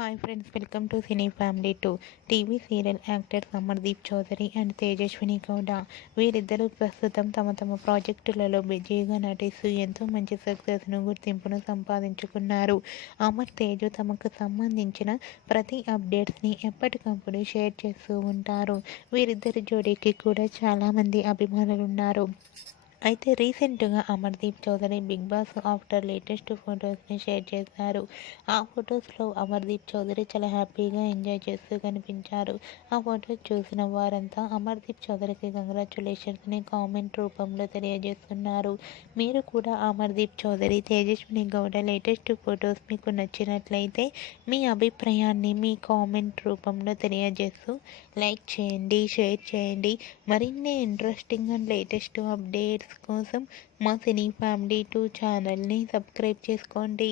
Hi friends, welcome to cine family 2. TV serial actors Amardeep Chowdary and Tejaswini Gowda వీరిద్దరూ ప్రస్తుతం తమ తమ ప్రాజెక్టులలో బిజీగా నటిస్తూ ఎంతో మంచి సక్సెస్ను గుర్తింపును సంపాదించుకున్నారు. అమర్ తేజు తమకు సంబంధించిన ప్రతి అప్డేట్స్ని ఎప్పటికప్పుడు షేర్ చేస్తూ ఉంటారు. వీరిద్దరి జోడీకి కూడా చాలామంది అభిమానులు ఉన్నారు. అయితే రీసెంట్గా Amardeep Chowdary Bigg Boss after latest ఫొటోస్ని షేర్ చేశారు. ఆ ఫొటోస్లో అమర్దీప్ చౌదరి చాలా హ్యాపీగా ఎంజాయ్ చేస్తూ కనిపించారు. ఆ ఫొటోస్ చూసిన వారంతా అమర్దీప్ చౌదరికి కంగ్రాచులేషన్స్ని కామెంట్ రూపంలో తెలియజేస్తున్నారు. మీరు కూడా అమర్దీప్ చౌదరి, తేజస్విని గౌడ లేటెస్ట్ ఫొటోస్ మీకు నచ్చినట్లయితే మీ అభిప్రాయాన్ని మీ కామెంట్ రూపంలో తెలియజేస్తూ లైక్ చేయండి, షేర్ చేయండి. మరిన్ని ఇంట్రెస్టింగ్ అండ్ లేటెస్ట్ అప్డేట్స్ కోసం మా సినీ ఫ్యామిలీ 2 ఛానల్ని సబ్స్క్రైబ్ చేసుకోండి.